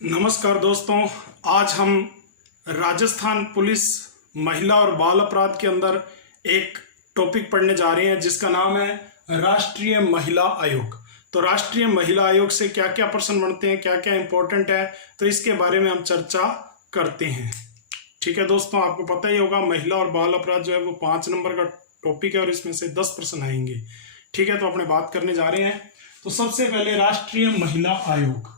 नमस्कार दोस्तों, आज हम राजस्थान पुलिस महिला और बाल अपराध के अंदर एक टॉपिक पढ़ने जा रहे हैं जिसका नाम है राष्ट्रीय महिला आयोग। तो राष्ट्रीय महिला आयोग से क्या क्या प्रश्न बनते हैं, क्या क्या इंपॉर्टेंट है, तो इसके बारे में हम चर्चा करते हैं। ठीक है दोस्तों, आपको पता ही होगा महिला और बाल अपराध जो है वो 5 नंबर का टॉपिक है और इसमें से 10 प्रश्न आएंगे। ठीक है, तो अपने बात करने जा रहे हैं। तो सबसे पहले राष्ट्रीय महिला आयोग।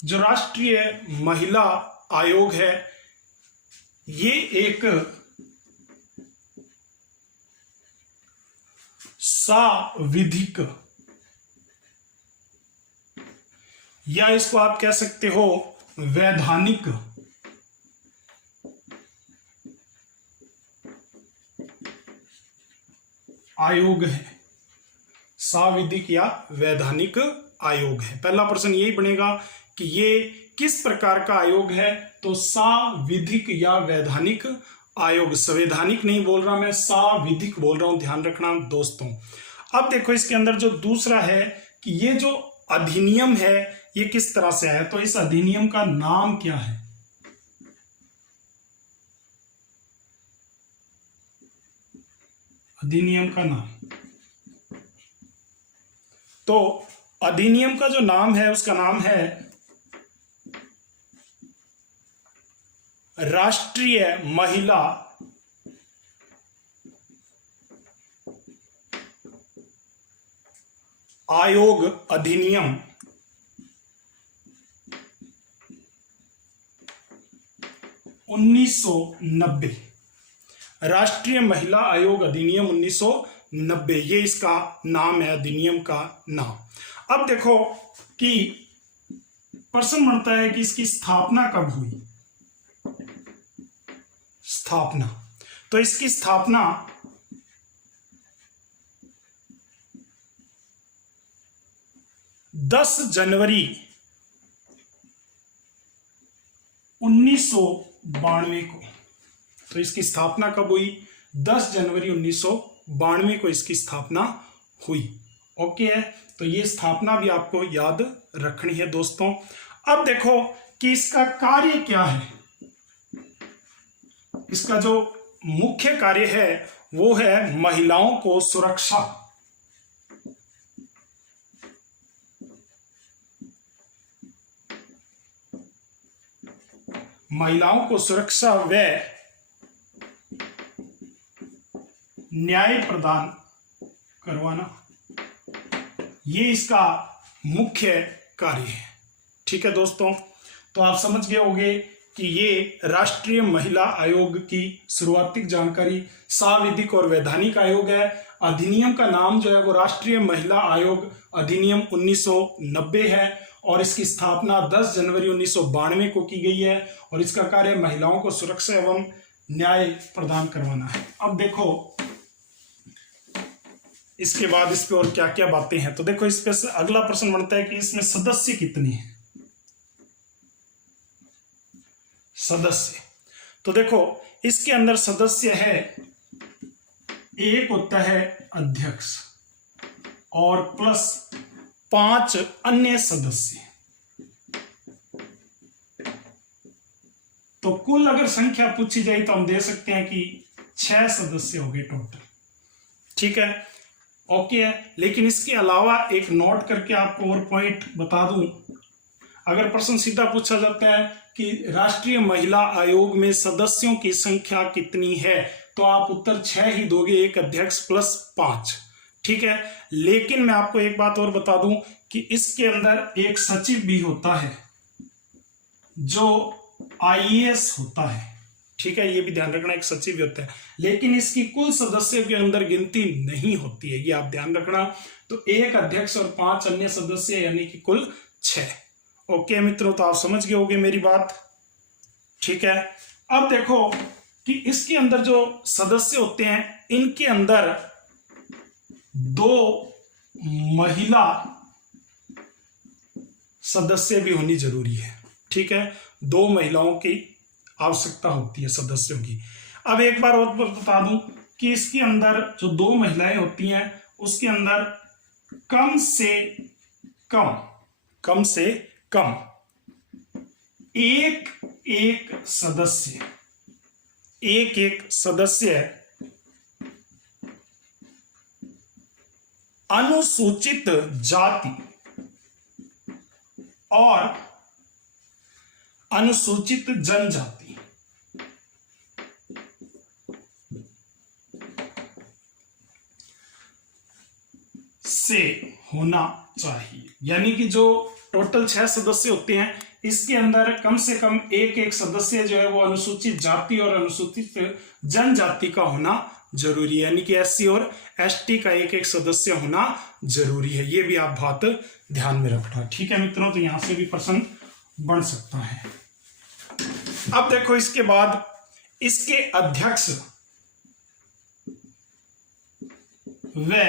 जो राष्ट्रीय महिला आयोग है ये एक साविधिक या इसको आप कह सकते हो वैधानिक आयोग है। साविधिक या वैधानिक आयोग है। पहला प्रश्न यही बनेगा कि ये किस प्रकार का आयोग है, तो साविधिक या वैधानिक आयोग। संवैधानिक नहीं बोल रहा मैं, साविधिक बोल रहा हूं, ध्यान रखना दोस्तों। अब देखो इसके अंदर जो दूसरा है कि ये जो अधिनियम है ये किस तरह से है, तो इस अधिनियम का नाम क्या है। अधिनियम का नाम, तो अधिनियम का जो नाम है उसका नाम है राष्ट्रीय महिला आयोग अधिनियम 1990। राष्ट्रीय महिला आयोग अधिनियम 1990 ये इसका नाम है, अधिनियम का नाम। अब देखो कि प्रश्न बनता है कि इसकी स्थापना कब हुई। स्थापना, तो इसकी स्थापना 10 जनवरी 1992 को। तो इसकी स्थापना कब हुई, 10 जनवरी 1992 को इसकी स्थापना हुई। ओके है, तो ये स्थापना भी आपको याद रखनी है दोस्तों। अब देखो कि इसका कार्य क्या है। इसका जो मुख्य कार्य है वो है महिलाओं को सुरक्षा। महिलाओं को सुरक्षा व न्याय प्रदान करवाना, ये इसका मुख्य कार्य है। ठीक है दोस्तों, तो आप समझ गए होंगे कि ये राष्ट्रीय महिला आयोग की शुरुआती जानकारी साविधिक और वैधानिक आयोग है। अधिनियम का नाम जो है वो राष्ट्रीय महिला आयोग अधिनियम 1990 है और इसकी स्थापना 10 जनवरी 1992 को की गई है और इसका कार्य महिलाओं को सुरक्षा एवं न्याय प्रदान करवाना है। अब देखो इसके बाद इस पे और क्या क्या बातें हैं, तो देखो इस पे अगला प्रश्न बनता है कि इसमें सदस्य कितने हैं। सदस्य, तो देखो इसके अंदर सदस्य है, एक होता है अध्यक्ष और प्लस 5 अन्य सदस्य। तो कुल अगर संख्या पूछी जाए तो हम दे सकते हैं कि 6 सदस्य हो गए टोटल। ठीक है, ओके है। लेकिन इसके अलावा एक नोट करके आपको और पॉइंट बता दूं, अगर प्रश्न सीधा पूछा जाता है कि राष्ट्रीय महिला आयोग में सदस्यों की संख्या कितनी है, तो आप उत्तर 6 ही दोगे, एक अध्यक्ष प्लस 5। ठीक है, लेकिन मैं आपको एक बात और बता दूं कि इसके अंदर एक सचिव भी होता है जो आईएएस होता है। ठीक है, ये भी ध्यान रखना, एक सचिव भी होता है, लेकिन इसकी कुल सदस्यों के अंदर गिनती नहीं होती है, ये आप ध्यान रखना। तो एक अध्यक्ष और 5 अन्य सदस्य यानी कि कुल 6। ओके मित्रों, तो आप समझ गए होंगे मेरी बात। ठीक है, अब देखो कि इसके अंदर जो सदस्य होते हैं इनके अंदर 2 महिला सदस्य भी होनी जरूरी है। ठीक है, 2 महिलाओं की आवश्यकता होती है सदस्यों की। अब एक बार और बता दूं कि इसके अंदर जो 2 महिलाएं होती हैं उसके अंदर कम से कम एक एक सदस्य अनुसूचित जाति और अनुसूचित जनजाति से होना चाहिए। यानी कि जो टोटल 6 सदस्य होते हैं, इसके अंदर कम से कम एक एक सदस्य जो है वो अनुसूचित जाति और अनुसूचित जनजाति का होना जरूरी है। यानी कि एससी और एसटी का एक एक सदस्य होना जरूरी है। ये भी आप बात ध्यान में रखना। ठीक है मित्रों, तो यहां से भी प्रश्न बन सकता है। अब देखो इसके बाद इसके अध्यक्ष व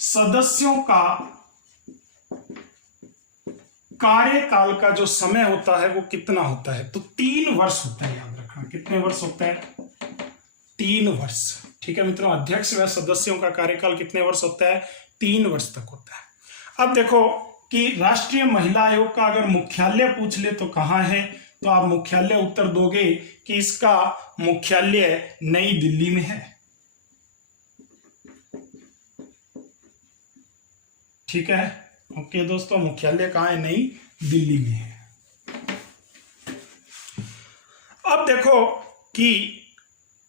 सदस्यों का कार्यकाल का जो समय होता है वो कितना होता है? तो 3 वर्ष होता है। याद रखना, कितने वर्ष होता है? 3 वर्ष। ठीक है मित्रों, अध्यक्ष व सदस्यों का कार्यकाल कितने वर्ष होता है? 3 वर्ष तक होता है। अब देखो कि राष्ट्रीय महिला आयोग का अगर मुख्यालय पूछ ले तो कहां है, तो आप मुख्यालय उत्तर दोगे कि इसका मुख्यालय नई दिल्ली में है। ठीक है, ओके दोस्तों, मुख्यालय कहां है? नई दिल्ली में है। अब देखो कि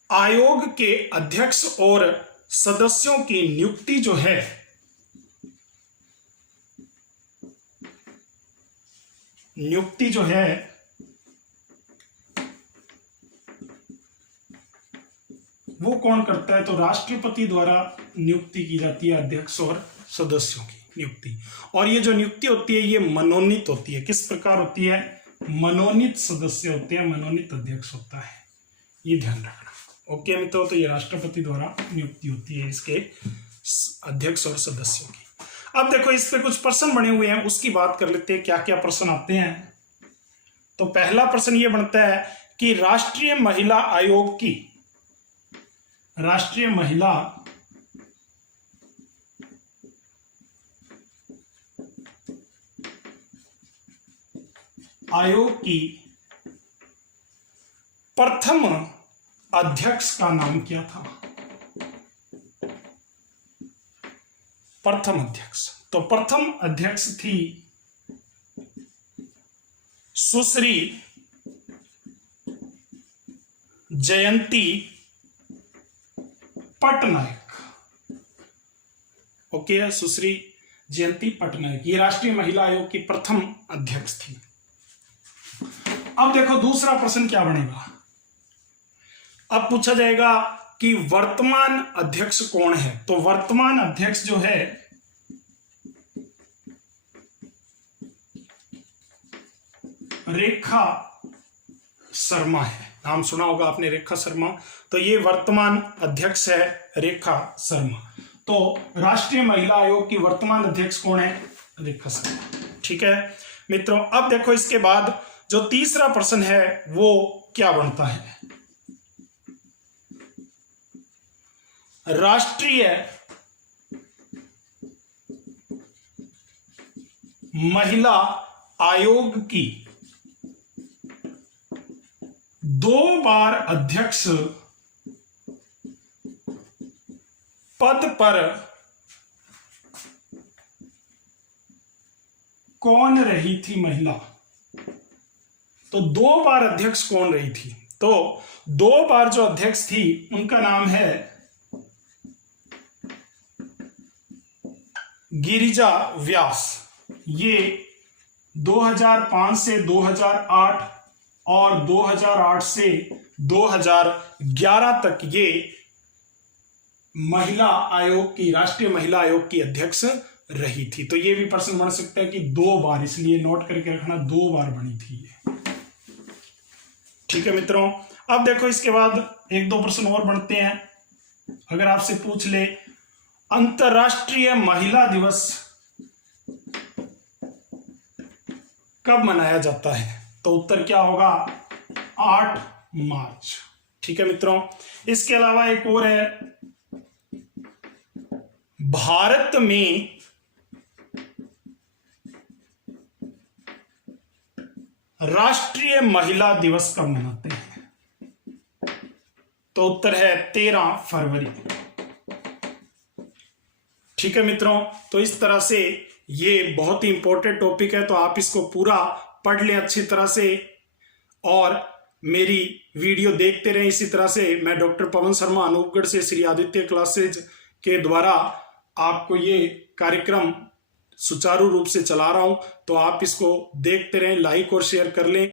आयोग के अध्यक्ष और सदस्यों की नियुक्ति जो है वो कौन करता है? तो राष्ट्रपति द्वारा नियुक्ति की जाती है अध्यक्ष और सदस्यों की नियुक्ति। और ये जो नियुक्ति होती है ये मनोनीत होती है। किस प्रकार होती है? मनोनीत सदस्य होते हैं, मनोनीत अध्यक्ष होता है। ये ध्यान रखना। ओके मित्रों, तो ये राष्ट्रपति द्वारा नियुक्ति होती है इसके अध्यक्ष और सदस्यों की। अब देखो इस पे कुछ प्रश्न बने हुए हैं, उसकी बात कर लेते हैं। क्या क्या प्रश्न आते हैं? तो पहला प्रश्न ये बनता है कि राष्ट्रीय महिला आयोग की प्रथम अध्यक्ष का नाम क्या था? प्रथम अध्यक्ष, तो प्रथम अध्यक्ष थी सुश्री जयंती पटनायक। ओके, सुश्री जयंती पटनायक ये राष्ट्रीय महिला आयोग की प्रथम अध्यक्ष थी। अब देखो दूसरा प्रश्न क्या बनेगा। अब पूछा जाएगा कि वर्तमान अध्यक्ष कौन है? तो वर्तमान अध्यक्ष जो है रेखा शर्मा है। नाम सुना होगा आपने, रेखा शर्मा। तो ये वर्तमान अध्यक्ष है रेखा शर्मा। तो राष्ट्रीय महिला आयोग की वर्तमान अध्यक्ष कौन है? रेखा शर्मा। ठीक है मित्रों, अब देखो इसके बाद जो तीसरा प्रश्न है वो क्या बनता है? राष्ट्रीय महिला आयोग की 2 बार अध्यक्ष पद पर कौन रही थी महिला? तो 2 बार अध्यक्ष कौन रही थी? तो 2 बार जो अध्यक्ष थी उनका नाम है गिरिजा व्यास। ये 2005 से 2008 और 2008 से 2011 तक ये महिला आयोग की, राष्ट्रीय महिला आयोग की अध्यक्ष रही थी। तो ये भी प्रश्न बन सकता है कि 2 बार, इसलिए नोट करके रखना 2 बार बनी थी ये। ठीक है मित्रों, अब देखो इसके बाद 1-2 प्रश्न और बनते हैं। अगर आपसे पूछ ले अंतरराष्ट्रीय महिला दिवस कब मनाया जाता है? तो उत्तर क्या होगा? 8 मार्च। ठीक है मित्रों, इसके अलावा एक और है, भारत में राष्ट्रीय महिला दिवस कब मनाते हैं? तो उत्तर है 13 फरवरी। ठीक है मित्रों, तो इस तरह से ये बहुत ही इंपॉर्टेंट टॉपिक है, तो आप इसको पूरा पढ़ लें अच्छी तरह से और मेरी वीडियो देखते रहें इसी तरह से। मैं डॉक्टर पवन शर्मा अनूपगढ़ से श्री आदित्य क्लासेज के द्वारा आपको ये कार्यक्रम सुचारू रूप से चला रहा हूं, तो आप इसको देखते रहें, लाइक और शेयर कर लें।